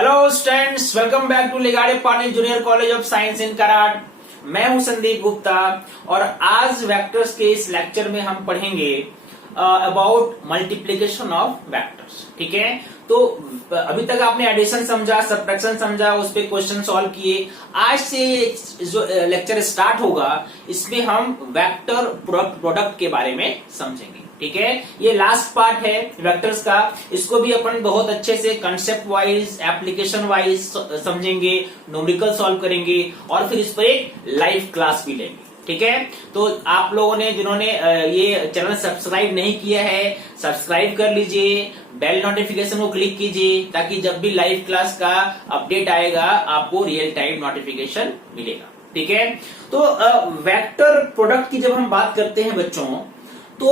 Hello students, welcome back to Ligade Patil junior college of science in Karad. मैं हूं संदीप गुप्ता और आज वेक्टर्स के इस लेक्चर में हम पढ़ेंगे अबाउट मल्टीप्लिकेशन ऑफ वेक्टर्स। ठीक है, तो अभी तक आपने एडिशन समझा, सब्ट्रैक्शन समझा, उस पे क्वेश्चन सॉल्व किए। आज से जो लेक्चर स्टार्ट होगा इसमें हम वेक्टर प्रोडक्ट के बारे में समझेंगे। ठीक है, ये लास्ट पार्ट है वेक्टर्स का। इसको भी अपन बहुत अच्छे से कंसेप्ट वाइज, एप्लीकेशन वाइज समझेंगे, न्यूमेरिकल सॉल्व करेंगे और फिर इस पर एक लाइव क्लास भी लेंगे। ठीक है, तो आप लोगों ने जिन्होंने ये चैनल सब्सक्राइब नहीं किया है, सब्सक्राइब कर लीजिए, बेल नोटिफिकेशन को क्लिक कीजिए ताकि जब भी लाइव क्लास का अपडेट आएगा आपको रियल टाइम नोटिफिकेशन मिलेगा। ठीक है, तो वेक्टर प्रोडक्ट की जब हम बात करते हैं बच्चों, तो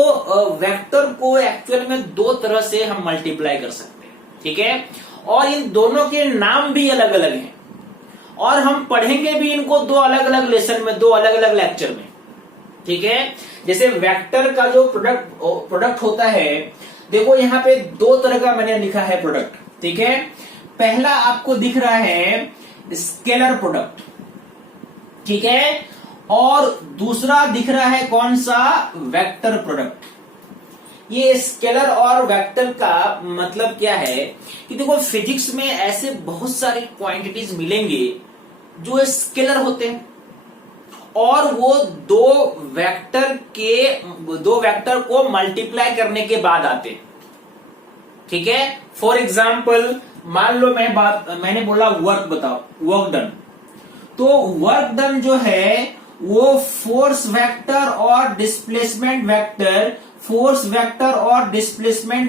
वेक्टर को एक्चुअल में दो तरह से हम मल्टीप्लाई कर सकते हैं। ठीक है, और इन दोनों के नाम भी अलग अलग हैं और हम पढ़ेंगे भी इनको दो अलग अलग लेसन में, दो अलग अलग लेक्चर में। ठीक है, जैसे वेक्टर का जो प्रोडक्ट होता है, देखो यहाँ पे दो तरह का मैंने लिखा है प्रोडक्ट। ठीक है, पहला आपको दिख रहा है स्केलर प्रोडक्ट। ठीक है, और दूसरा दिख रहा है कौन सा, वेक्टर प्रोडक्ट। ये स्केलर और वेक्टर का मतलब क्या है कि देखो फिजिक्स में ऐसे बहुत सारे क्वांटिटीज मिलेंगे जो स्केलर होते हैं और वो दो वेक्टर को मल्टीप्लाई करने के बाद आते हैं। ठीक है, फॉर एग्जाम्पल मान लो मैंने बोला वर्क बताओ, वर्क डन। तो वर्क डन जो है वो फोर्स वेक्टर और डिस्प्लेसमेंट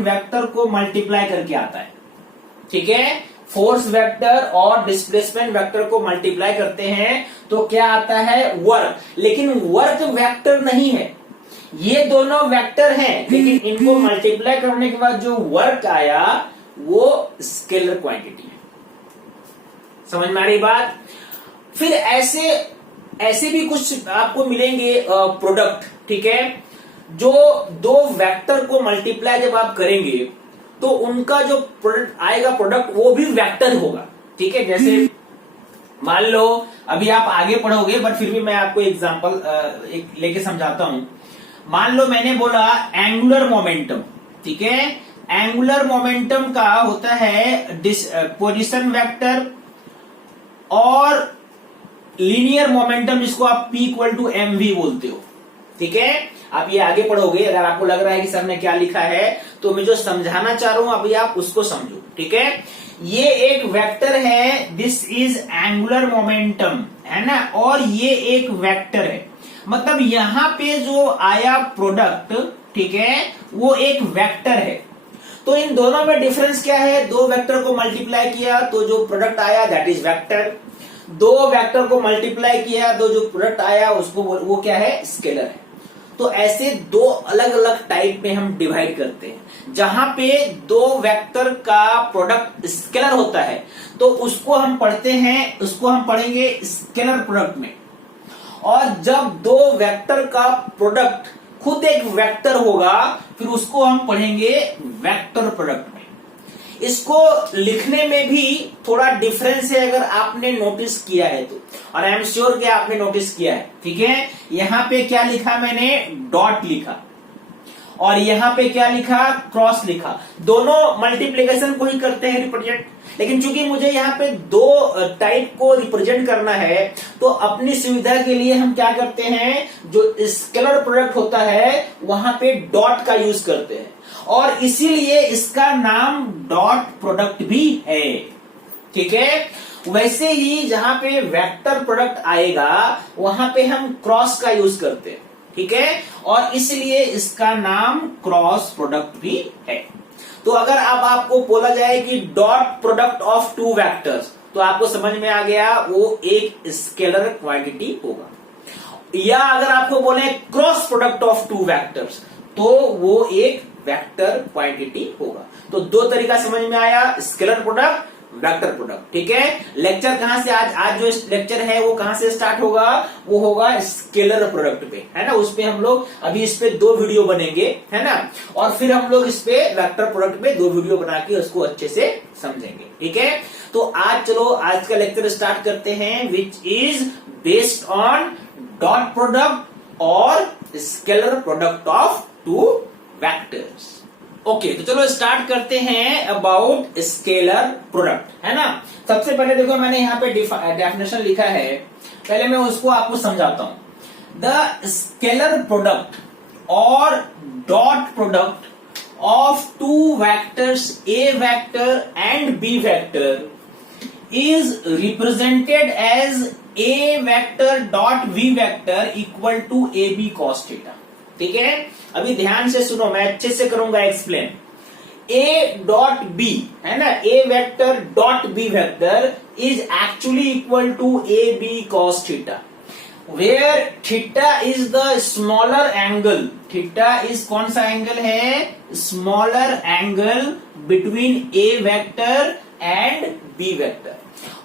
वेक्टर को मल्टीप्लाई करके आता है। ठीक है, फोर्स वेक्टर और डिस्प्लेसमेंट वेक्टर को मल्टीप्लाई करते हैं तो क्या आता है, वर्क। लेकिन वर्क वेक्टर नहीं है, ये दोनों वेक्टर हैं, लेकिन इनको मल्टीप्लाई करने के बाद जो वर्क आया वो स्केलर क्वांटिटी है। समझ में आ रही बात। फिर ऐसे भी कुछ आपको मिलेंगे प्रोडक्ट। ठीक है, जो दो वेक्टर को मल्टीप्लाई जब आप करेंगे तो उनका जो प्रोडक्ट आएगा, प्रोडक्ट वो भी वेक्टर होगा। ठीक है, जैसे मान लो अभी आप आगे पढ़ोगे बट फिर भी मैं आपको एग्जांपल लेके समझाता हूं। मान लो मैंने बोला एंगुलर मोमेंटम। ठीक है, एंगुलर मोमेंटम का होता है पोजीशन वेक्टर और लीनियर मोमेंटम, जिसको आप P = mv बोलते हो। ठीक है, आप ये आगे पढ़ोगे, अगर आपको लग रहा है कि सर ने क्या लिखा है तो मैं जो समझाना चाह रहा हूं अभी आप उसको समझो। ठीक है, ये एक वेक्टर है, दिस इज एंगुलर मोमेंटम, है ना, और ये एक वेक्टर है। मतलब यहां पे जो आया प्रोडक्ट, ठीक है, वो एक वेक्टर है। तो इन दोनों में डिफरेंस क्या है, दो वेक्टर को मल्टीप्लाई किया तो जो प्रोडक्ट आया दैट इज वेक्टर, दो वेक्टर को मल्टीप्लाई किया तो जो प्रोडक्ट आया उसको वो क्या है, स्केलर है। तो ऐसे दो अलग अलग टाइप में हम डिवाइड करते हैं। जहां पे दो वेक्टर का प्रोडक्ट स्केलर होता है तो उसको हम पढ़ेंगे स्केलर प्रोडक्ट में। और जब दो वेक्टर का प्रोडक्ट खुद एक वेक्टर होगा फिर उसको हम पढ़ेंगे वेक्टर प्रोडक्ट में। इसको लिखने में भी थोड़ा डिफरेंस है अगर आपने नोटिस किया है तो, और आई एम श्योर कि आपने नोटिस किया है। ठीक है, यहां पे क्या लिखा मैंने, डॉट लिखा, और यहां पे क्या लिखा, क्रॉस लिखा। दोनों मल्टीप्लिकेशन को ही करते हैं रिप्रेजेंट, लेकिन चूंकि मुझे यहाँ पे दो टाइप को रिप्रेजेंट करना है तो अपनी सुविधा के लिए हम क्या करते हैं, जो स्केलर प्रोडक्ट होता है वहां पे डॉट का यूज करते हैं और इसीलिए इसका नाम डॉट प्रोडक्ट भी है। ठीक है, वैसे ही जहां पे वेक्टर प्रोडक्ट आएगा वहां पे हम क्रॉस का यूज करते हैं। ठीक है, और इसलिए इसका नाम क्रॉस प्रोडक्ट भी है। तो अगर अब आपको बोला जाए कि dot product of two vectors तो आपको समझ में आ गया वो एक स्केलर क्वांटिटी होगा। या अगर आपको बोले cross product of two vectors तो वो एक वेक्टर क्वांटिटी होगा। तो दो तरीका समझ में आया, स्केलर प्रोडक्ट, वेक्टर प्रोडक्ट। ठीक है, लेक्चर कहां से आज जो लेक्चर है वो कहां से स्टार्ट होगा, वो होगा स्केलर प्रोडक्ट पे, है ना। उस पे हम लोग अभी इस पे दो वीडियो बनेंगे, है ना, और फिर हम लोग इस पे वेक्टर प्रोडक्ट पे दो वीडियो बना के उसको अच्छे से समझेंगे। ठीक है, तो आज चलो आज का लेक्चर स्टार्ट करते हैं, which is based on dot product और scalar product of two vectors. Okay, तो चलो स्टार्ट करते हैं अबाउट स्केलर प्रोडक्ट, है ना। सबसे पहले देखो मैंने यहाँ पे डेफिनेशन लिखा है, पहले मैं उसको आपको समझाता हूं। द स्केलर प्रोडक्ट और dot product of two vectors A vector and B vector is represented as A vector dot V vector equal to AB cos theta। ठीक है, अभी ध्यान से सुनो, मैं अच्छे से करूंगा एक्सप्लेन। A dot B है ना, A vector dot B vector is actually equal to AB cos theta, where theta is the smaller angle। theta is कौन सा एंगल है? Smaller angle between A vector and B vector.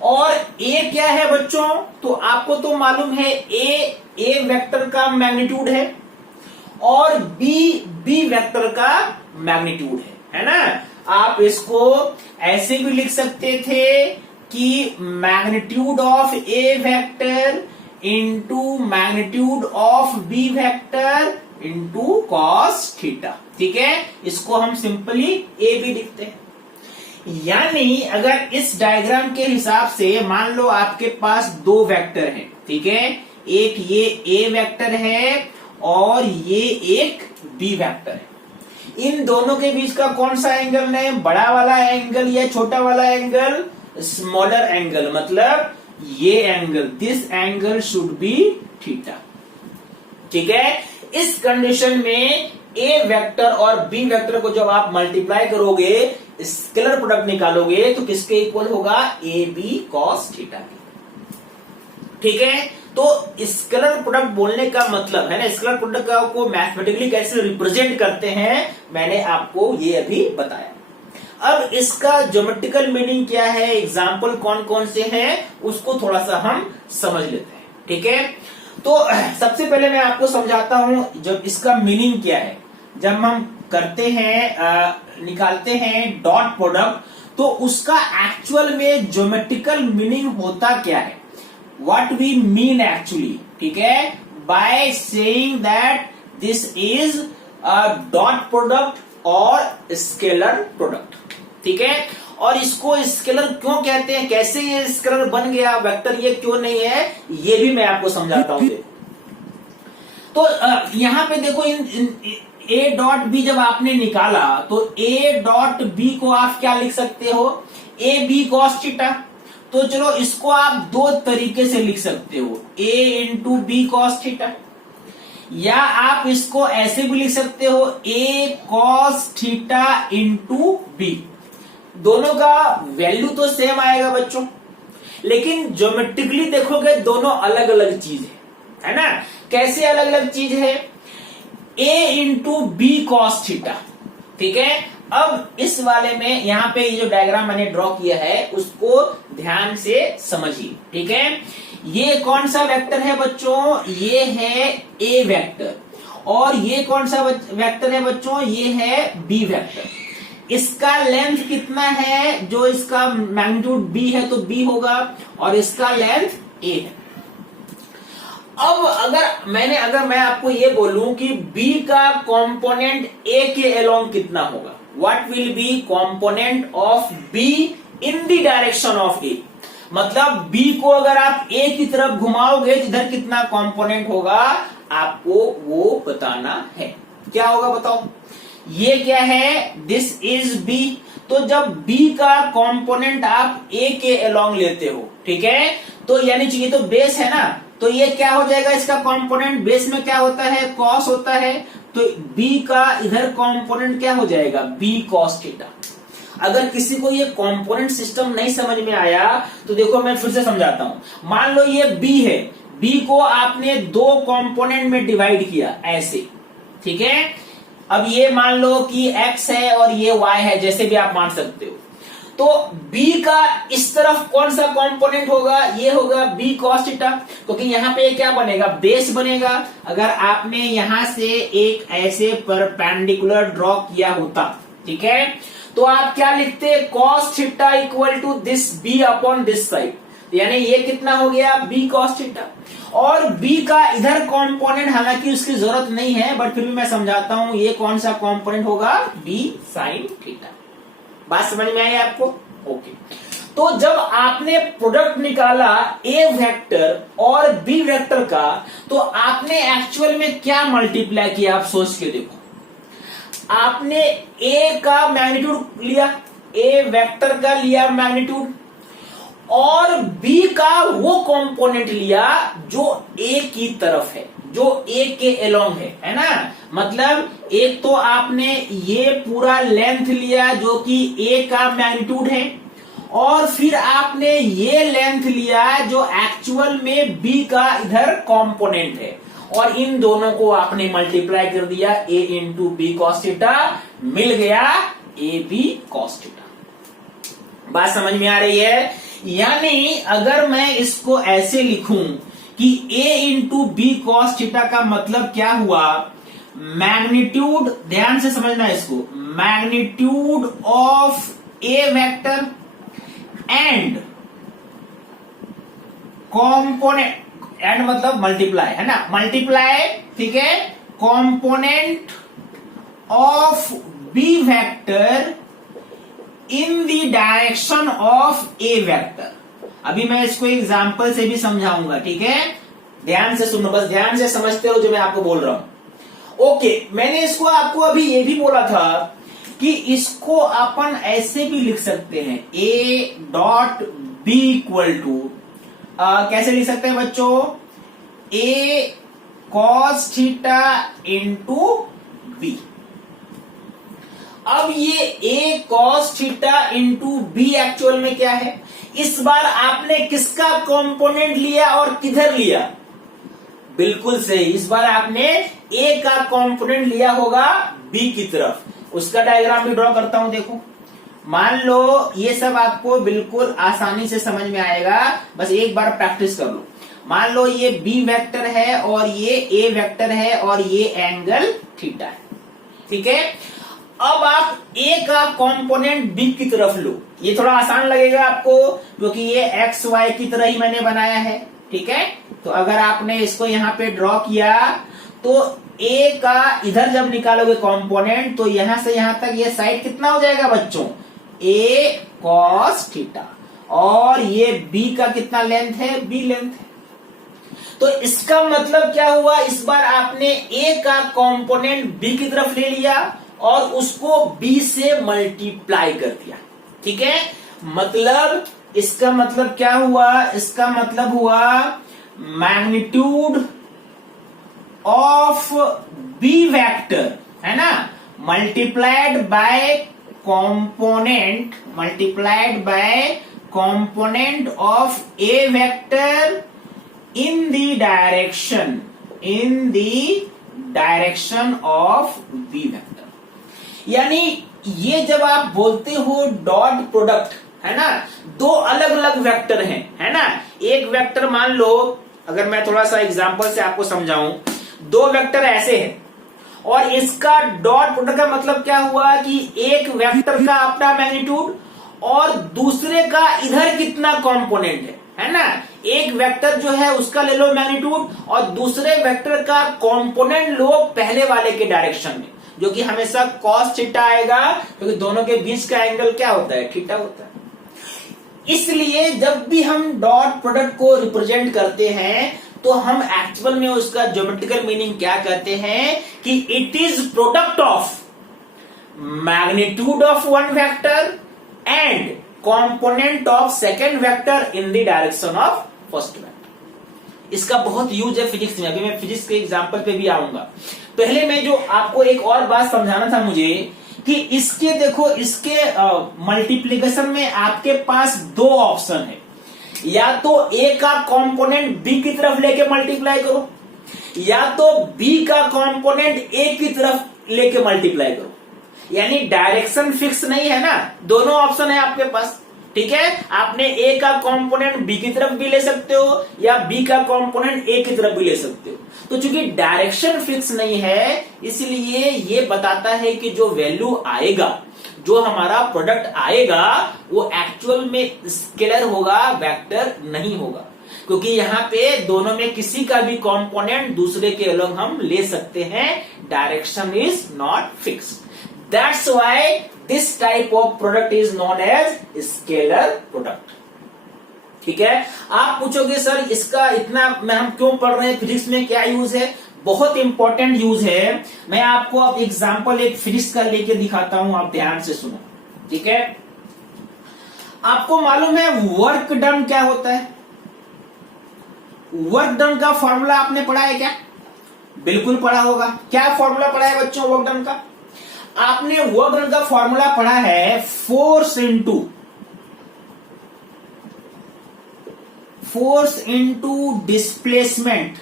और A क्या है बच्चों? तो आपको तो मालूम है A वेक्टर का मैग्नीट्यूड है और B वेक्टर का मैग्नीट्यूड है ना। आप इसको ऐसे भी लिख सकते थे कि magnitude of A vector into magnitude of B vector into cos theta. ठीक है, इसको हम सिंपली ए भी लिखते हैं। यानी अगर इस डायग्राम के हिसाब से मान लो आपके पास दो वेक्टर हैं, ठीक है, एक ये ए वेक्टर है और ये एक बी वेक्टर है। इन दोनों के बीच का कौन सा एंगल है? बड़ा वाला एंगल या छोटा वाला एंगल? स्मॉलर एंगल, मतलब ये angle, this angle should be theta. ठीक है, इस कंडीशन में ए वेक्टर और बी वेक्टर को जब आप मल्टीप्लाई करोगे, स्केलर प्रोडक्ट निकालोगे, तो किसके इक्वल होगा? ए बी कॉस थीटा के। ठीक है, तो स्केलर प्रोडक्ट बोलने का मतलब है ना, स्केलर प्रोडक्ट को मैथमेटिकली कैसे रिप्रेजेंट करते हैं, मैंने आपको ये अभी बताया। अब इसका ज्योमेट्रिकल मीनिंग क्या है, एग्जाम्पल कौन कौन से हैं, उसको थोड़ा सा हम समझ लेते हैं। ठीक है, तो सबसे पहले मैं आपको समझाता हूं जब इसका मीनिंग क्या है। जब हम करते हैं निकालते हैं डॉट प्रोडक्ट, तो उसका एक्चुअल में ज्योमेट्रिकल मीनिंग होता क्या है, व्हाट वी मीन एक्चुअली। ठीक है, by saying that this is a dot product और स्केलर प्रोडक्ट। ठीक है, और इसको स्केलर क्यों कहते हैं, कैसे ये स्केलर बन गया, वेक्टर ये क्यों नहीं है, ये भी मैं आपको समझाता हूं। तो यहां पे देखो, ए डॉट बी जब आपने निकाला तो ए डॉट बी को आप क्या लिख सकते हो? A B cos theta. तो चलो इसको आप दो तरीके से लिख सकते हो, ए इंटू बी कॉस थीटा, या आप इसको ऐसे भी लिख सकते हो, ए कॉस थीटा इंटू बी। दोनों का वैल्यू तो सेम आएगा बच्चों, लेकिन ज्योमेट्रिकली देखोगे दोनों अलग अलग चीज है ना। कैसे अलग अलग चीज है? ए इंटू बी कॉस थीटा। ठीक है, अब इस वाले में यहां पे ये जो डायग्राम मैंने ड्रॉ किया है उसको ध्यान से समझिए। ठीक है, ये कौन सा वेक्टर है बच्चों? ये है ए वेक्टर, और ये कौन सा वेक्टर है बच्चों? ये है बी वेक्टर। इसका लेंथ कितना है? जो इसका मैग्नीट्यूड बी है तो बी होगा, और इसका लेंथ ए है। अब अगर मैं आपको ये बोलूं कि B का कंपोनेंट A के अलोंग कितना होगा, what will be component of B in the direction of A, मतलब B को अगर आप A की तरफ घुमाओगे इधर कितना कंपोनेंट होगा, आपको वो बताना है। क्या होगा बताओ? ये क्या है? This is B। तो जब B का कंपोनेंट आप A के अलोंग लेते हो, ठीक है, तो यानी ये तो बेस है ना, तो ये क्या हो जाएगा? इसका कंपोनेंट बेस में क्या होता है? कॉस होता है। तो B का इधर कंपोनेंट क्या हो जाएगा? B cos theta. अगर किसी को ये कंपोनेंट सिस्टम नहीं समझ में आया तो देखो मैं फिर से समझाता हूं। मान लो ये B है, B को आपने दो कंपोनेंट में डिवाइड किया ऐसे, ठीक है। अब ये मान लो कि X है और ये Y है, जैसे भी आप मान सकते हो। तो B का इस तरफ कौन सा कंपोनेंट होगा? ये होगा B cos थीटा, क्योंकि यहाँ पे क्या बनेगा? बेस बनेगा। अगर आपने यहां से एक ऐसे परपेंडिकुलर ड्रॉ किया होता, ठीक है, तो आप क्या लिखते हैं, cos theta equal to this b upon this side, यानी ये कितना हो गया, b cos थीटा। और b का इधर कंपोनेंट, हालांकि उसकी जरूरत नहीं है बट फिर भी मैं समझाता हूं, ये कौन सा कंपोनेंट होगा, b sin थीटा। बात समझ में आई आपको? ओके। तो जब आपने प्रोडक्ट निकाला ए वेक्टर और बी वेक्टर का, तो आपने एक्चुअल में क्या मल्टीप्लाई किया, आप सोच के देखो। आपने ए का मैग्नीट्यूड लिया, ए वेक्टर का लिया मैग्नीट्यूड, और बी का वो कंपोनेंट लिया जो ए की तरफ है, जो ए के एलोंग है ना। मतलब एक तो आपने ये पूरा लेंथ लिया जो कि ए का मैग्नीट्यूड है, और फिर आपने ये लेंथ लिया जो एक्चुअल में बी का इधर कंपोनेंट है, और इन दोनों को आपने मल्टीप्लाई कर दिया, ए इंटू बी कॉस थीटा, मिल गया ए बी कॉस थीटा। बात समझ में आ रही है? यानी अगर मैं इसको ऐसे लिखूं कि a into B cos theta का मतलब क्या हुआ, मैग्नीट्यूड, ध्यान से समझना इसको, magnitude of A vector and component, and मतलब मल्टीप्लाई है ना, मल्टीप्लाई, ठीक है, component of B vector in the direction of A vector. अभी मैं इसको एग्जांपल से भी समझाऊंगा, ठीक है, ध्यान से सुनो, बस ध्यान से समझते हो जो मैं आपको बोल रहा हूं। ओके, मैंने इसको आपको अभी ये भी बोला था कि इसको अपन ऐसे भी लिख सकते हैं, A dot B equal to, कैसे लिख सकते हैं बच्चों, A cos theta into B. अब ये a cos theta into B actual में क्या है, इस बार आपने किसका कंपोनेंट लिया और किधर लिया, बिल्कुल सही, इस बार आपने a का कंपोनेंट लिया होगा b की तरफ। उसका डायग्राम भी ड्रॉ करता हूं, देखो। मान लो ये सब आपको बिल्कुल आसानी से समझ में आएगा, बस एक बार प्रैक्टिस कर लो। मान लो ये b वेक्टर है और ये a वेक्टर है और ये एंगल थीटा है, ठीक है। अब आप a का कंपोनेंट b की तरफ लो, ये थोड़ा आसान लगेगा आपको क्योंकि ये x y की तरह ही मैंने बनाया है, ठीक है। तो अगर आपने इसको यहाँ पे ड्रॉ किया तो a का इधर जब निकालोगे कंपोनेंट, तो यहां से यहां तक ये साइड कितना हो जाएगा बच्चों, a cos थीटा, और ये b का कितना लेंथ है, b लेंथ है। तो इसका मतलब क्या हुआ, इस बार आपने a का कंपोनेंट b की तरफ ले लिया और उसको b से मल्टीप्लाई कर दिया, ठीक है। मतलब इसका मतलब क्या हुआ, इसका मतलब हुआ मैग्नीट्यूड ऑफ b वेक्टर, है ना, multiplied by component, multiplied by component of a vector in the direction, in the direction of b vector. यानी ये जब आप बोलते हो डॉट प्रोडक्ट, है ना, दो अलग अलग वेक्टर हैं, है ना। एक वेक्टर मान लो, अगर मैं थोड़ा सा एग्जांपल से आपको समझाऊं, दो वेक्टर ऐसे हैं और इसका डॉट प्रोडक्ट का मतलब क्या हुआ कि एक वेक्टर का अपना मैग्नीट्यूड और दूसरे का इधर कितना कंपोनेंट है ना। एक वेक्टर जो है उसका ले लो मैग्नीट्यूड और दूसरे वेक्टर का कंपोनेंट लो पहले वाले के डायरेक्शन में, जो कि हमेशा cos थीटा आएगा क्योंकि दोनों के बीच का एंगल क्या होता है, थीटा होता है। इसलिए जब भी हम डॉट प्रोडक्ट को रिप्रेजेंट करते हैं तो हम एक्चुअल में उसका ज्योमेट्रिकल मीनिंग क्या कहते हैं कि it is product of magnitude of one vector and component of second vector in the direction of first vector. इसका बहुत यूज है फिजिक्स में, अभी मैं फिजिक्स के एग्जांपल पे भी आऊंगा। पहले मैं जो आपको एक और बात समझाना था मुझे कि इसके देखो, इसके मल्टीप्लीकेशन में आपके पास दो ऑप्शन है, या तो a का कंपोनेंट b की तरफ लेके मल्टीप्लाई करो, या तो b का कंपोनेंट a की तरफ लेके मल्टीप्लाई करो। यानी डायरेक्शन फिक्स नहीं है ना, दोनों ऑप्शन है आपके पास, ठीक है। आपने a का कंपोनेंट b की तरफ भी ले सकते हो या b का कंपोनेंट a की तरफ भी ले सकते हो। तो चूंकि डायरेक्शन फिक्स नहीं है, इसलिए ये बताता है कि जो वैल्यू आएगा, जो हमारा प्रोडक्ट आएगा वो एक्चुअल में स्केलर होगा, वेक्टर नहीं होगा, क्योंकि यहाँ पे दोनों में किसी का भी कंपोनेंट दूसरे के अलग हम ले सकते हैं, direction is not fixed. That's why this type of product is known as scalar product. ठीक है, आप पूछोगे सर इसका इतना में हम क्यों पढ़ रहे हैं, फिजिक्स में क्या यूज है? बहुत इंपॉर्टेंट यूज है। मैं आपको अब एग्जांपल एक फिजिक्स का लेके दिखाता हूं, आप ध्यान से सुनो। ठीक है, आपको मालूम है वर्क डन क्या होता है? वर्क डन का फॉर्मूला आपने पढ़ा है क्या? बिल्कुल पढ़ा होगा। क्या फॉर्मूला पढ़ा है बच्चों वर्क डन का? आपने वर्क डन का फॉर्मूला पढ़ा है फोर्स इनटू डिस्प्लेसमेंट।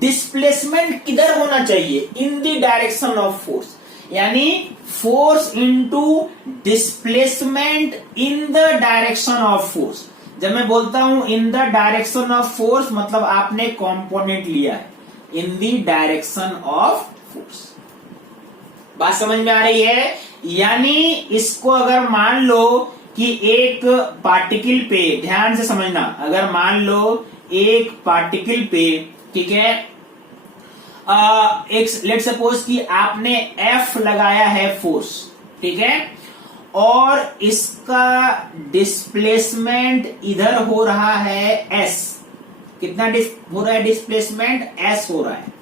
डिस्प्लेसमेंट किधर होना चाहिए? In the direction of force, यानी force into displacement in the direction of force. जब मैं बोलता हूं in the direction of force, मतलब आपने कंपोनेंट लिया है in the direction of force. बात समझ में आ रही है? यानी इसको अगर मान लो कि एक पार्टिकल पे, ध्यान से समझना, अगर मान लो एक पार्टिकल पे, ठीक है, एक लेट सपोज कि आपने F लगाया है फोर्स, ठीक है, और इसका डिस्प्लेसमेंट इधर हो रहा है S। कितना हो रहा है डिस्प्लेसमेंट? S हो रहा है,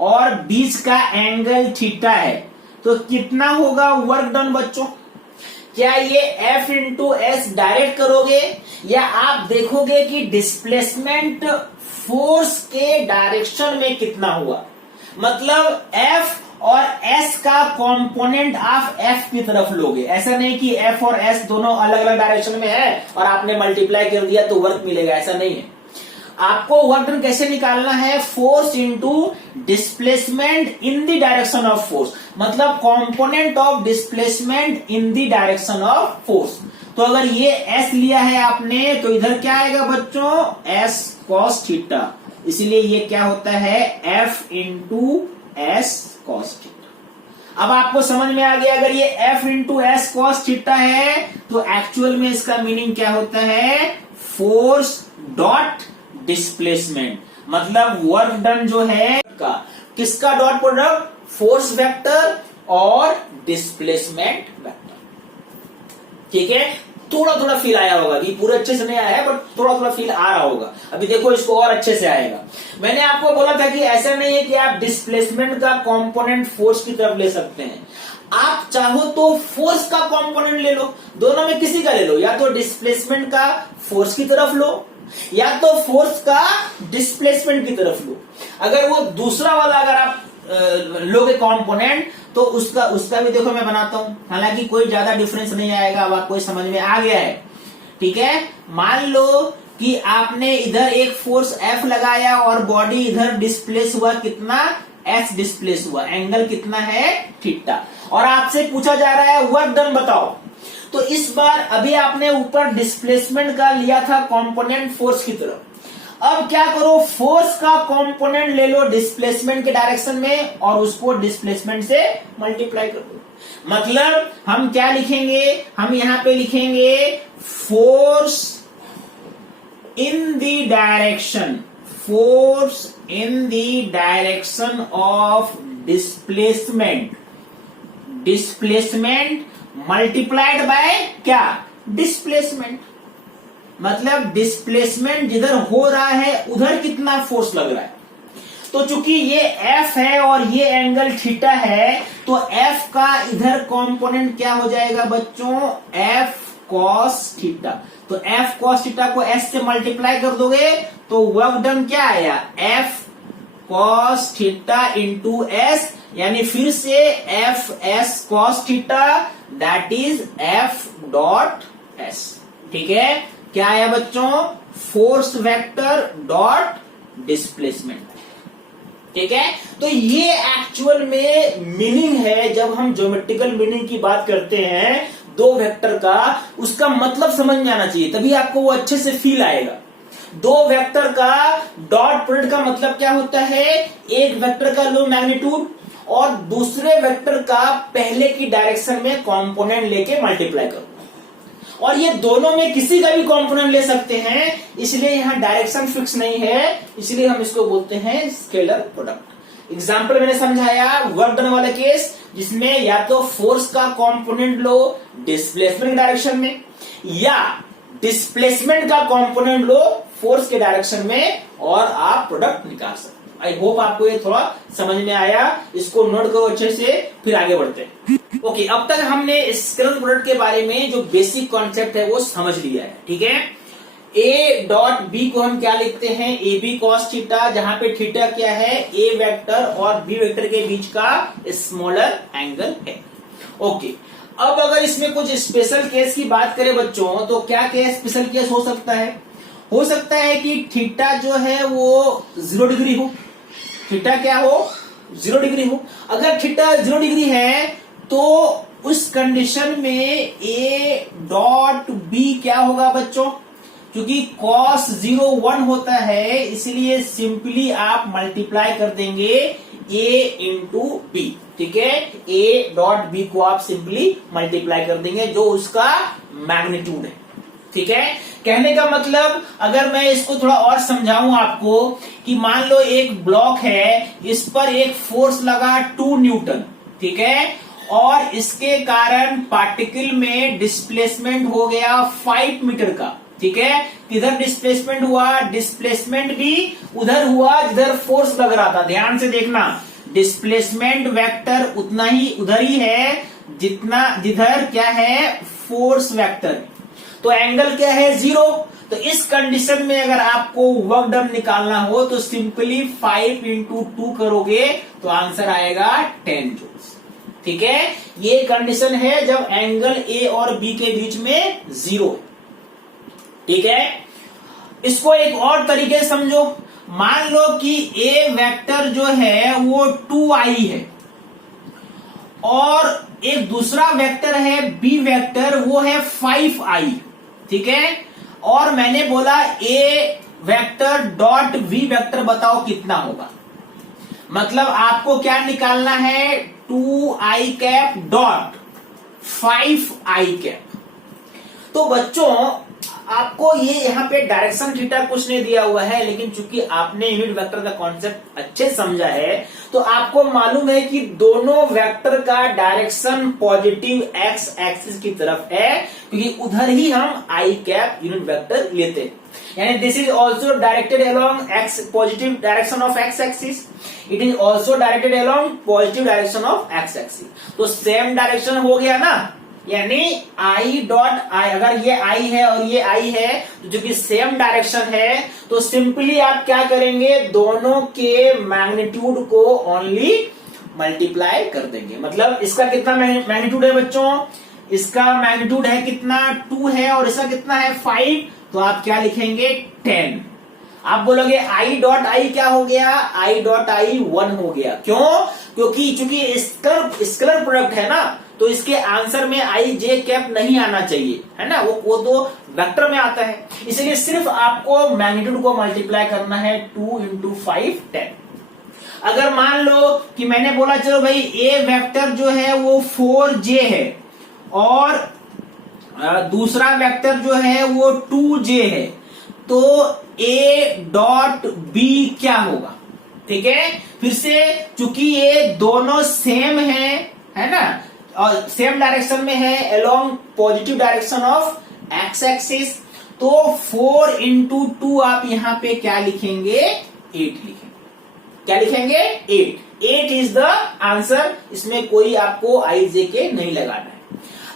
और बीच का एंगल थीटा है, तो कितना होगा वर्क डन बच्चों? क्या ये F इंटू एस डायरेक्ट करोगे, या आप देखोगे कि डिस्प्लेसमेंट फोर्स के डायरेक्शन में कितना हुआ? मतलब F और S का कंपोनेंट आप F की तरफ लोगे। ऐसा नहीं कि F और S दोनों अलग अलग डायरेक्शन में है और आपने मल्टीप्लाई कर दिया तो वर्क मिलेगा, ऐसा नहीं है। आपको वर्क डन कैसे निकालना है? Force into displacement in the direction of force, मतलब component of displacement in the direction of force. तो अगर ये S लिया है आपने, तो इधर क्या आएगा बच्चों? S cos theta. इसलिए ये क्या होता है? F into S cos theta. अब आपको समझ में आ गया, अगर ये F into S cos theta है तो एक्चुअल में इसका मीनिंग क्या होता है? फोर्स डॉट डिस्प्लेसमेंट, मतलब वर्क डन जो है का किसका डॉट प्रोडक्ट? फोर्स वेक्टर और डिस्प्लेसमेंट वेक्टर। ठीक है, थोड़ा थोड़ा फील आया होगा, अभी पूरे अच्छे से नहीं आया है, बट थोड़ा थोड़ा फील आ रहा होगा। अभी देखो इसको और अच्छे से आएगा। मैंने आपको बोला था कि ऐसा नहीं है कि आप डिस्प्लेसमेंट का कंपोनेंट फोर्स की तरफ ले सकते हैं। आप चाहो तो फोर्स का कंपोनेंट ले लो, दोनों में किसी का ले लो, या तो डिस्प्लेसमेंट का फोर्स की तरफ लो, या तो फोर्स का डिस्प्लेसमेंट की तरफ लो। अगर वो दूसरा वाला अगर आप लोगे कंपोनेंट, तो उसका भी देखो मैं बनाता हूं, हालांकि कोई ज्यादा डिफरेंस नहीं आएगा। अब आपको समझ में आ गया है? ठीक है, मान लो कि आपने इधर एक फोर्स F लगाया और बॉडी इधर डिस्प्लेस हुआ, कितना? S डिस्प्लेस हुआ, एंगल कितना है? थीटा। और आपसे पूछा जा रहा है वर्क डन बताओ। तो इस बार अभी आपने ऊपर डिस्प्लेसमेंट का लिया था कंपोनेंट फोर्स की तरफ, अब क्या करो? फोर्स का कंपोनेंट ले लो डिस्प्लेसमेंट के डायरेक्शन में और उसको डिस्प्लेसमेंट से मल्टीप्लाई कर दो। मतलब हम क्या लिखेंगे? हम यहां पे लिखेंगे force in the direction, force in the direction of displacement, displacement multiplied by क्या? डिस्प्लेसमेंट। मतलब डिस्प्लेसमेंट जिधर हो रहा है उधर कितना फोर्स लग रहा है। तो चूंकि ये F है और ये एंगल थीटा है, तो F का इधर कंपोनेंट क्या हो जाएगा बच्चों? F cos theta. तो F cos थीटा को S से मल्टीप्लाई कर दोगे तो वर्क डन क्या आया? F cos theta into S, यानी फिर से F S cos theta, that is F dot S। ठीक है, क्या आया बच्चों? Force vector dot displacement. ठीक है, तो ये एक्चुअल में मीनिंग है। जब हम ज्योमेट्रिकल मीनिंग की बात करते हैं दो वेक्टर का, उसका मतलब समझ में आना चाहिए, तभी आपको वो अच्छे से फील आएगा। दो वेक्टर का डॉट प्रोडक्ट का मतलब क्या होता है? एक वेक्टर का लो मैग्नीट्यूड और दूसरे वेक्टर का पहले की डायरेक्शन में कंपोनेंट लेके मल्टीप्लाई करूंगा, और ये दोनों में किसी का भी कंपोनेंट ले सकते हैं, इसलिए यहां डायरेक्शन फिक्स नहीं है, इसलिए हम इसको बोलते हैं स्केलर प्रोडक्ट। एग्जाम्पल मैंने समझाया वर्क डन वाला केस, जिसमें या तो फोर्स का कंपोनेंट लो डिस्प्लेसमेंट डायरेक्शन में, या डिस्प्लेसमेंट का कंपोनेंट लो फोर्स के डायरेक्शन में, और आप प्रोडक्ट निकाल सकते हैं। आई होप आपको ये थोड़ा समझ में आया, इसको नोट करो अच्छे से, फिर आगे बढ़ते हैं। ओके, अब तक हमने स्केलर प्रोडक्ट के बारे में जो बेसिक कॉन्सेप्ट है वो समझ लिया है, ठीक है। ए डॉट बी को हम क्या लिखते हैं, ए बी कॉस थीटा, जहां पे थीटा क्या है, ए वेक्टर और बी वेक्टर के बीच का स्मॉलर एंगल है। ओके, अब अगर इसमें कुछ स्पेशल केस की बात करें बच्चों, तो क्या क्या स्पेशल केस हो सकता है? हो सकता है कि थीटा जो है वो 0 डिग्री हो, थीटा क्या हो, 0 डिग्री हो। अगर थीटा 0 डिग्री है तो उस कंडीशन में ए डॉट बी क्या होगा बच्चों, क्योंकि cos 0 1 होता है, इसलिए सिंपली आप मल्टीप्लाई कर देंगे a इंटू बी, ठीक है। a डॉट बी को आप सिंपली मल्टीप्लाई कर देंगे, जो उसका मैग्नीट्यूड है, ठीक है। कहने का मतलब, अगर मैं इसको थोड़ा और समझाऊं आपको, कि मान लो एक ब्लॉक है, इस पर एक फोर्स लगा 2 न्यूटन, ठीक है, और इसके कारण पार्टिकल में डिस्प्लेसमेंट हो गया 5 मीटर का, ठीक है। किधर डिस्प्लेसमेंट हुआ, डिस्प्लेसमेंट भी उधर हुआ जिधर फोर्स लग रहा था। ध्यान से देखना, डिस्प्लेसमेंट वेक्टर उतना ही उधर ही है जितना जिधर क्या है, फोर्स वेक्टर। तो एंगल क्या है, 0। तो इस कंडीशन में अगर आपको वर्क डन निकालना हो तो सिंपली 5 इंटू 2 करोगे तो आंसर आएगा 10 जूल्स, ठीक है। ये कंडीशन है जब एंगल ए और बी के बीच में 0 है, ठीक है। इसको एक और तरीके से समझो, मान लो कि ए वेक्टर जो है वो 2i है, और एक दूसरा वेक्टर है बी वेक्टर, वो है 5i, ठीक है। और मैंने बोला ए वेक्टर डॉट वी वेक्टर बताओ कितना होगा, मतलब आपको क्या निकालना है, 2i cap dot 5i cap. तो बच्चों आपको ये यहाँ पे डायरेक्शन थीटा कुछ नहीं दिया हुआ है, लेकिन चूंकि आपने यूनिट वेक्टर का कॉन्सेप्ट अच्छे समझा है, तो आपको मालूम है कि दोनों वेक्टर का डायरेक्शन पॉजिटिव एक्स एक्सिस की तरफ है, क्योंकि उधर ही हम आई कैप यूनिट वेक्टर लेते हैं। यानी this is also directed along x positive direction of x axis, it is also directed along positive direction of x axis. तो सेम डायरेक्शन हो गया ना, यानी आई डॉट आई, अगर ये आई है और ये आई है, तो जो कि सेम डायरेक्शन है, तो सिंपली आप क्या करेंगे, दोनों के मैग्नीट्यूड को ओनली मल्टीप्लाई कर देंगे। मतलब इसका कितना मैग्नीट्यूड है बच्चों, इसका मैग्नीट्यूड है कितना, 2 है, और इसका कितना है 5, तो आप क्या लिखेंगे 10। आप बोलोगे आई डॉट आई क्या हो गया, आई डॉट आई 1 हो गया। क्यों, क्योंकि चूंकि स्केलर प्रोडक्ट है ना, तो इसके आंसर में आई जे कैप नहीं आना चाहिए, है ना, वो तो वेक्टर में आता है, इसलिए सिर्फ आपको मैग्नीट्यूड को मल्टीप्लाई करना है, 2 इंटू 5 10। अगर मान लो कि मैंने बोला चलो भाई ए वेक्टर जो है वो 4j है, और दूसरा वेक्टर जो है वो 2j है, तो ए डॉट बी क्या होगा, ठीक है। फिर से चूंकि ये दोनों सेम है ना, और सेम डायरेक्शन में है along positive direction of x axis, तो 4 इंटू 2 आप यहां पे क्या लिखेंगे, 8 लिखेंगे। क्या लिखेंगे, 8 इज द आंसर। इसमें कोई आपको आई जे के नहीं लगाना है।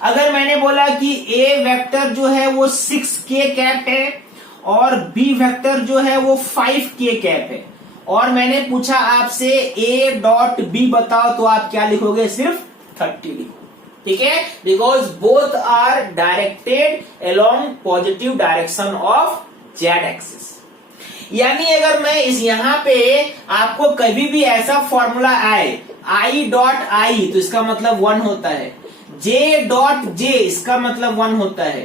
अगर मैंने बोला कि ए वेक्टर जो है वो 6k कैप है, और बी वेक्टर जो है वो 5k कैप है, और मैंने पूछा आपसे ए डॉट बी बताओ, तो आप क्या लिखोगे, सिर्फ 30 लिखो, ठीक है, because both are directed along positive direction of Z axis. यानी अगर मैं इस यहां पे आपको कभी भी ऐसा फॉर्मूला आए, आई डॉट आई तो इसका मतलब 1 होता है, जे डॉट जे इसका मतलब 1 होता है,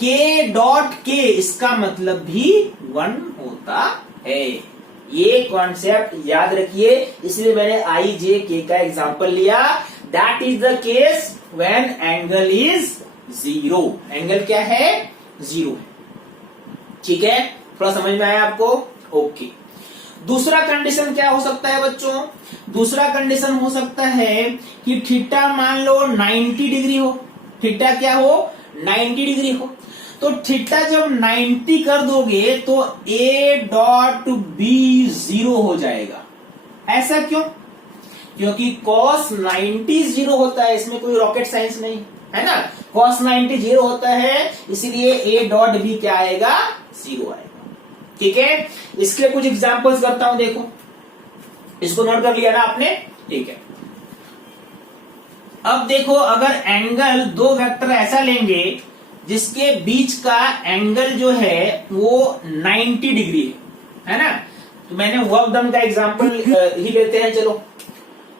के डॉट के इसका मतलब भी 1 होता है। ये कॉन्सेप्ट याद रखिए, इसलिए मैंने आई जे के का एग्जांपल लिया। That is the case when angle is zero. Angle क्या है? जीरो है। ठीक है, थोड़ा समझ में आया आपको? ओके। दूसरा कंडीशन क्या हो सकता है बच्चों? दूसरा कंडीशन हो सकता है कि थीटा मान लो 90 डिग्री हो। थीटा क्या हो? 90 डिग्री हो। तो थीटा जब 90 कर दोगे तो ए डॉट बी जीरो हो जाएगा। ऐसा क्यों? क्योंकि cos 90 जीरो होता है, इसमें कोई रॉकेट साइंस नहीं है ना। cos 90 जीरो होता है, इसलिए ए डॉट बी क्या आएगा? जीरो आएगा। ठीक है, इसके कुछ एग्जांपल्स करता हूं, देखो। इसको नोट कर लिया ना आपने? ठीक है। अब देखो, अगर एंगल दो वेक्टर ऐसा लेंगे जिसके बीच का एंगल जो है वो 90 डिग्री है ना। तो मैंने वर्क डन का एग्जांपल ही लेते हैं। चलो,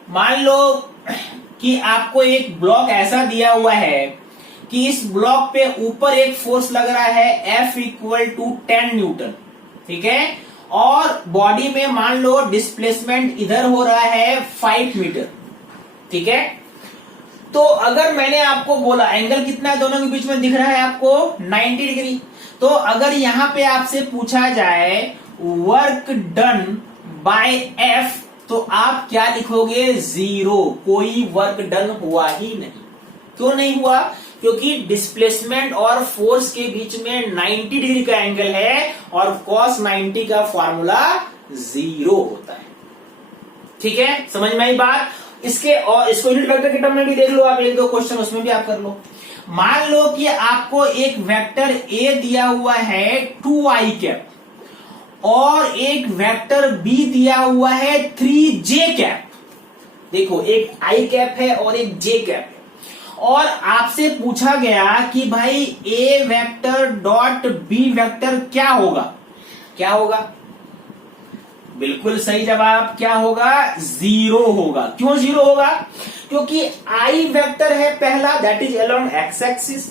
मान लो कि आपको एक ब्लॉक ऐसा दिया हुआ है कि इस ब्लॉक पे ऊपर एक फोर्स लग रहा है F इक्वल टू 10 न्यूटन। ठीक है, और बॉडी में मान लो डिस्प्लेसमेंट इधर हो रहा है 5 मीटर। ठीक है, तो अगर मैंने आपको बोला एंगल कितना है दोनों के बीच में दिख रहा है आपको? 90 डिग्री। तो अगर यहां पे आपसे पूछा जाए वर्क डन बाय एफ, तो आप क्या लिखोगे? जीरो। कोई वर्क डन हुआ ही नहीं। क्यों नहीं हुआ? क्योंकि डिस्प्लेसमेंट और फोर्स के बीच में 90 डिग्री का एंगल है और cos 90 का फॉर्मूला जीरो होता है। ठीक है, समझ में आई बात? इसके और इसको यूनिट वेक्टर के टर्म में भी देख लो आप, एक दो क्वेश्चन उसमें भी आप कर लो। मान लो कि आपको एक वेक्टर ए दिया हुआ है 2i कैप और एक वेक्टर बी दिया हुआ है 3j कैप। देखो, एक i कैप है और एक j कैप है, और आपसे पूछा गया कि भाई ए वेक्टर डॉट बी वेक्टर क्या होगा? क्या होगा? बिल्कुल सही जवाब क्या होगा? जीरो होगा। क्यों जीरो होगा? क्योंकि आई वेक्टर है पहला, that is along X axis.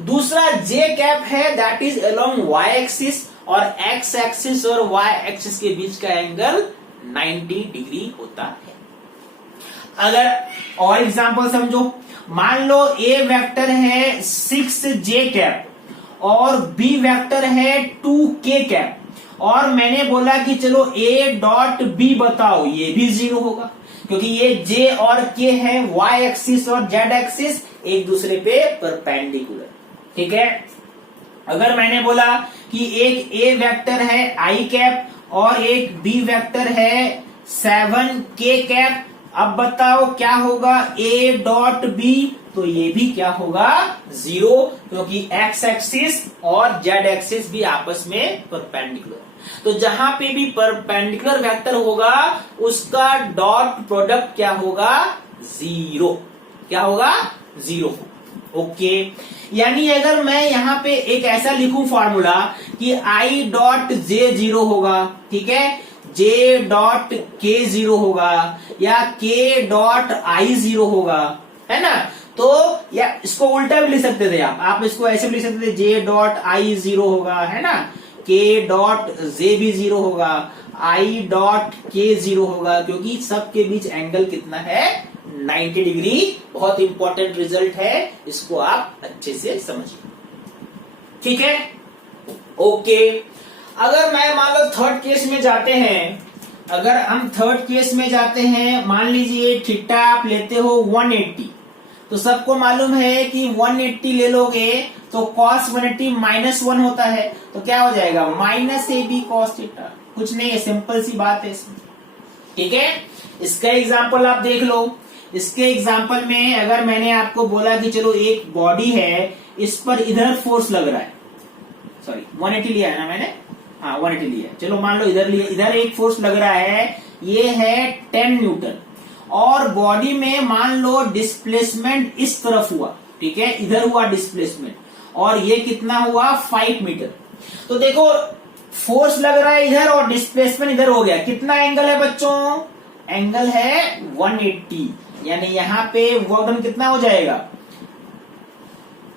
दूसरा जे कैप है, that is along Y axis, और एक्स एक्सिस और वाई एक्सिस के बीच का एंगल 90 डिग्री होता है। अगर और एग्जांपल समझो, मान लो ए वेक्टर है 6j कैप और बी वेक्टर है 2k कैप, और मैंने बोला कि चलो ए डॉट बी बताओ, ये भी जीरो होगा क्योंकि ये जे और के है, वाई एक्सिस और जेड एक्सिस एक दूसरे पे परपेंडिकुलर। ठीक है, अगर मैंने बोला कि एक ए वेक्टर है आई कैप और एक बी वेक्टर है 7k कैप, अब बताओ क्या होगा? ए डॉट बी, तो ये भी क्या होगा? जीरो, क्योंकि एक्स एक्सिस और जेड एक्सिस भी आपस में परपेंडिकुलर। तो जहां पे भी परपेंडिकुलर वेक्टर होगा उसका डॉट प्रोडक्ट क्या होगा? जीरो। क्या होगा? जीरो। ओके, यानी अगर मैं यहां पे एक ऐसा लिखूं फॉर्मूला कि आई डॉट जे जीरो होगा, ठीक है, जे डॉट के जीरो होगा, या के डॉट आई जीरो होगा, है ना। तो या इसको उल्टा भी लिख सकते थे आप इसको ऐसे भी लिख सकते थे, जे डॉट आई जीरो होगा, है ना, के डॉट जे भी जीरो होगा, आई डॉट के जीरो होगा, क्योंकि सबके बीच एंगल कितना है? 90 डिग्री। बहुत इंपॉर्टेंट रिजल्ट है, इसको आप अच्छे से समझिए। ठीक है, ओके। अगर मैं मान लो थर्ड केस में जाते हैं, अगर हम थर्ड केस में जाते हैं, मान लीजिए थीटा आप लेते हो 180, तो सबको मालूम है कि 180 ले लोगे तो cos 180 -1 होता है, तो क्या हो जाएगा? -AB cos theta. कुछ नहीं है, सिंपल सी बात है इसमें। ठीक है, इसका एग्जांपल आप देख लो। इसके एग्जांपल में अगर मैंने आपको बोला कि चलो एक बॉडी है, इस पर इधर फोर्स लग रहा है, सॉरी 180 लिया है ना मैंने, हाँ 180 लिया है, चलो मान लो इधर लिया, इधर एक फोर्स लग रहा है, ये है 10 न्यूटन, और बॉडी में मान लो डिस्प्लेसमेंट इस तरफ हुआ, ठीक है, इधर हुआ डिस्प्लेसमेंट, और ये कितना हुआ? 5 मीटर। तो देखो फोर्स लग रहा है इधर और डिस्प्लेसमेंट इधर हो गया, कितना एंगल है बच्चों? एंगल है 180, यानी यहां पे वर्क डन कितना हो जाएगा?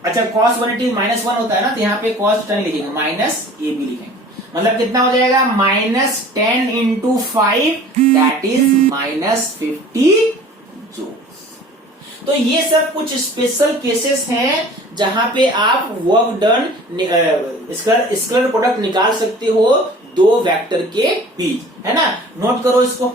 अच्छा, cos 180 -1 होता है ना, तो यहाँ पे cos 10 लिखेंगे, -AB लिखेंगे, मतलब कितना हो जाएगा, -10 इंटू 5 दैट इज -50 जूल्स। तो ये सब कुछ स्पेशल केसेस हैं जहां पे आप वर्क डन स्केलर प्रोडक्ट निकाल सकते हो दो वेक्टर के बीच, है ना। नोट करो इसको।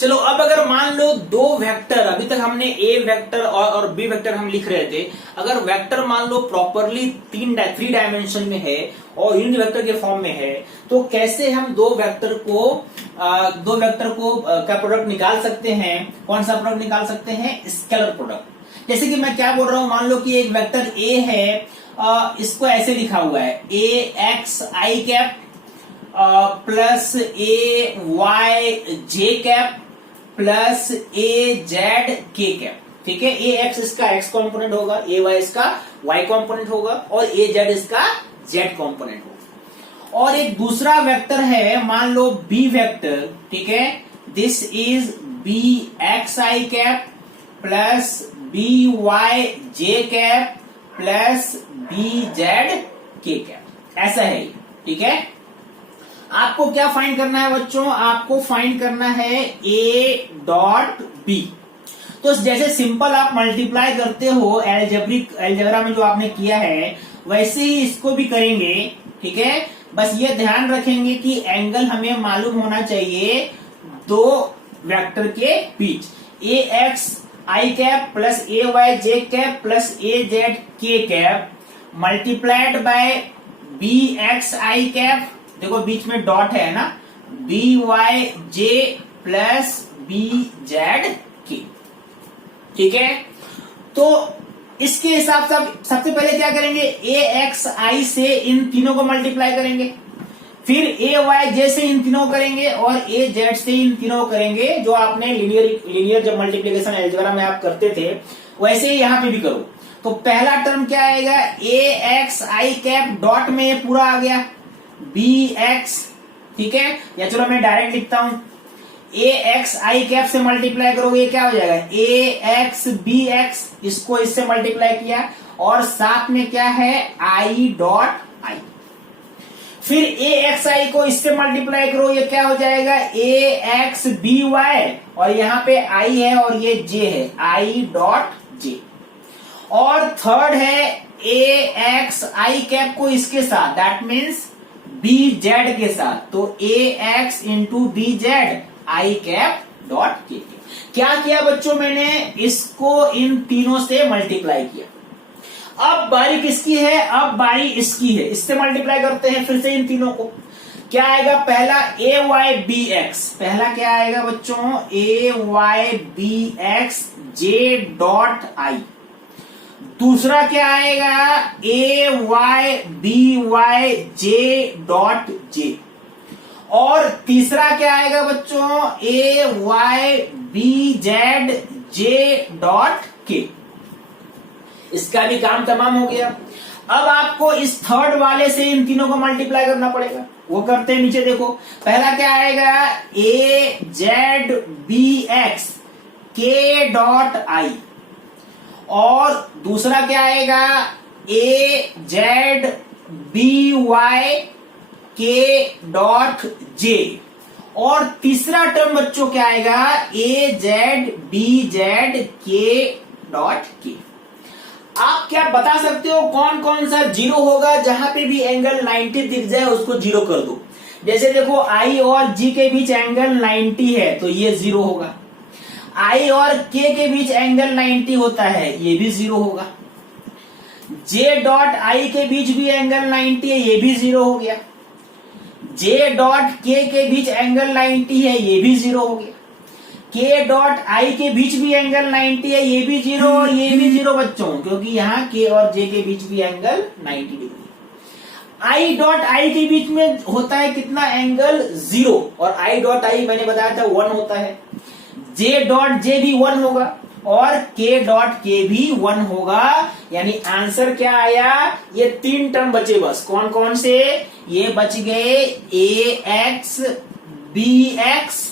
चलो अब अगर मान लो दो वेक्टर, अभी तक हमने ए वेक्टर और बी वेक्टर हम लिख रहे थे, अगर वेक्टर मान लो प्रॉपरली 3 डायमेंशन में है और यूनिट वेक्टर के फॉर्म में है, तो कैसे हम दो वेक्टर को का प्रोडक्ट निकाल सकते हैं। कौन सा प्रोडक्ट निकाल सकते हैं, स्केलर प्रोडक्ट। जैसे कि मैं क्या बोल रहा हूं, मान लो कि एक वेक्टर ए है, इसको ऐसे लिखा हुआ है ए X I cap plus A Y J cap plus A Z K cap. ठीक है, ए एक्स इसका एक्स कॉम्पोनेंट होगा, ए वाई इसका वाई कॉम्पोनेंट होगा और ए जेड इसका जेड कॉम्पोनेंट होगा। और एक दूसरा वेक्टर है, मान लो बी वेक्टर। ठीक है, this is B X I cap plus B Y J cap plus B Z K cap, ऐसा है। ठीक है, आपको क्या फाइंड करना है बच्चों, आपको फाइंड करना है ए डॉट बी। तो जैसे सिंपल आप मल्टीप्लाई करते हो अलजेब्रा में जो आपने किया है, वैसे ही इसको भी करेंगे। ठीक है, बस ये ध्यान रखेंगे कि एंगल हमें मालूम होना चाहिए दो वेक्टर के बीच, A X I cap plus A Y J cap plus A Z K cap multiplied by B X I cap, देखो बीच में डॉट है ना, B Y J plus B Z K. ठीक है, तो इसके हिसाब से सबसे पहले क्या करेंगे, ए एक्स आई से इन तीनों को मल्टीप्लाई करेंगे, फिर ए वाई जे से इन तीनों को करेंगे और ए जेड से इन तीनों को करेंगे, जो आपने लीनियर जब मल्टीप्लीकेशन अलजेब्रा में आप करते थे वैसे ही यहां पे भी करो। तो पहला टर्म क्या आएगा, ए एक्स आई कैप डॉट में ये पूरा आ गया बी एक्स। ठीक है, या चलो मैं डायरेक्ट लिखता हूं, ए एक्स आई कैप से मल्टीप्लाई करोगे क्या हो जाएगा, ए एक्स बी एक्स, इसको इससे मल्टीप्लाई किया और साथ में क्या है आई डॉट आई। फिर ए एक्स आई को इससे मल्टीप्लाई करो, ये क्या हो जाएगा ए एक्स बी वाई, और यहां पे आई है और ये जे है, आई डॉट जे। और थर्ड है ए एक्स आई कैप को इसके साथ, दैट मीन्स बी जेड के साथ, तो A X into B Z I cap dot K. क्या किया बच्चों, मैंने इसको इन तीनों से मल्टीप्लाई किया। अब बारी किसकी है, अब बारी इसकी है, इससे मल्टीप्लाई करते हैं फिर से इन तीनों को। क्या आएगा, पहला ए वाई बी एक्स, पहला क्या आएगा बच्चों, A Y B X J dot I. दूसरा क्या आएगा, A Y B Y J dot J. और तीसरा क्या आएगा बच्चों, A Y B Z J dot K. इसका भी काम तमाम हो गया। अब आपको इस थर्ड वाले से इन तीनों को मल्टीप्लाई करना पड़ेगा, वो करते हैं, नीचे देखो। पहला क्या आएगा, ए जेड बी एक्स के डॉट आई, और दूसरा क्या आएगा, ए जेड बी वाई के डॉट जे, और तीसरा टर्म बच्चों क्या आएगा, ए जेड बी जेड के डॉट के। आप क्या बता सकते हो कौन कौन सा जीरो होगा, जहां पे भी एंगल 90 दिख जाए उसको जीरो कर दो। जैसे देखो आई और जी के बीच एंगल 90 है तो ये जीरो होगा, आई और के के बीच एंगल 90 होता है, ये भी जीरो होगा। जे डॉट आई के बीच भी एंगल 90 है, ये भी जीरो हो गया। जे डॉट के बीच एंगल 90 है, ये भी जीरो हो गया। के डॉट आई के बीच भी एंगल 90 है, ये भी जीरो और ये भी जीरो बच्चों, क्योंकि यहाँ के और जे के बीच भी angle 90 degree. I dot I के बीच में होता है कितना एंगल, जीरो, और आई डॉट आई मैंने बताया था 1 होता है। जे डॉट जे भी 1 होगा और के डॉट के भी 1 होगा। यानी आंसर क्या आया, ये 3 टर्म बचे बस। कौन कौन से, ये बच गए A X B X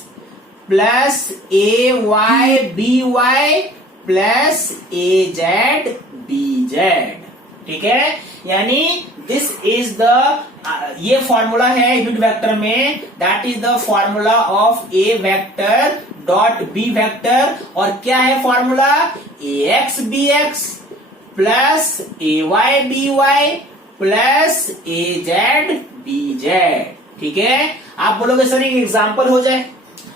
plus A Y B Y plus A Z B Z. ठीक है, यानी दिस इज द ये फॉर्मूला है यूनिट वेक्टर में, that is the formula of A vector dot B vector. और क्या है formula? A X B X plus A Y B Y plus A Z B Z. ठीक है, आप बोलोगे सर एक एग्जाम्पल हो जाए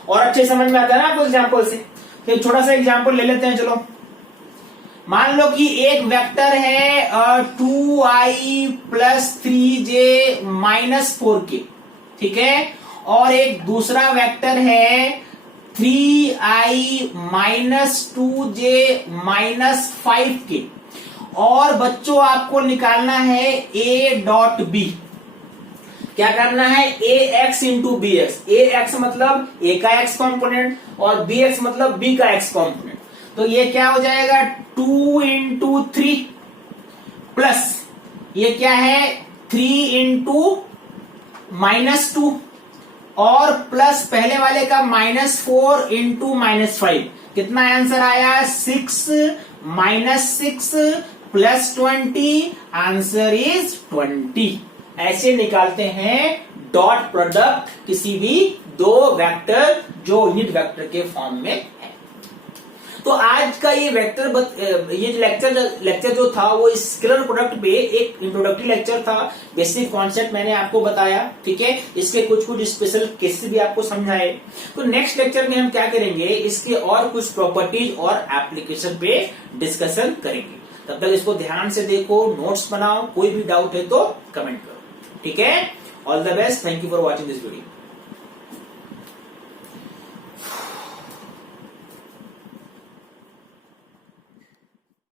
और अच्छे समझ में आता है ना आपको एग्जाम्पल से, तो छोटा सा एग्जाम्पल ले लेते हैं। चलो मान लो कि एक वेक्टर है 2i plus 3j minus 4k, ठीक है, और एक दूसरा वेक्टर है 3i minus 2j minus 5k। और बच्चों आपको निकालना है a डॉट b। क्या करना है? ए एक्स इंटू बी एक्स। ए एक्स मतलब ए का एक्स कॉम्पोनेंट और बी एक्स मतलब बी का एक्स कॉम्पोनेंट। तो ये क्या हो जाएगा? 2 इंटू 3 प्लस ये क्या है? 3 इंटू माइनस 2 और प्लस पहले वाले का -4 इंटू -5। कितना आंसर आया? 6 माइनस 6 प्लस 20, आंसर इज 20। ऐसे निकालते हैं डॉट प्रोडक्ट किसी भी दो वेक्टर जो यूनिट वेक्टर के फॉर्म में है। तो आज का ये ये लेक्चर जो था वो स्केलर प्रोडक्ट पे एक इंट्रोडक्टरी लेक्चर था। बेसिक कॉन्सेप्ट मैंने आपको बताया, ठीक है, इसके कुछ स्पेशल केसेस भी आपको समझाए। तो नेक्स्ट लेक्चर में हम क्या करेंगे, इसके और कुछ प्रॉपर्टीज और एप्लीकेशन पे डिस्कशन करेंगे। तब तक इसको ध्यान से देखो, नोट्स बनाओ, कोई भी डाउट है तो कमेंट करो। ठीक है, all the best, thank you for watching this video.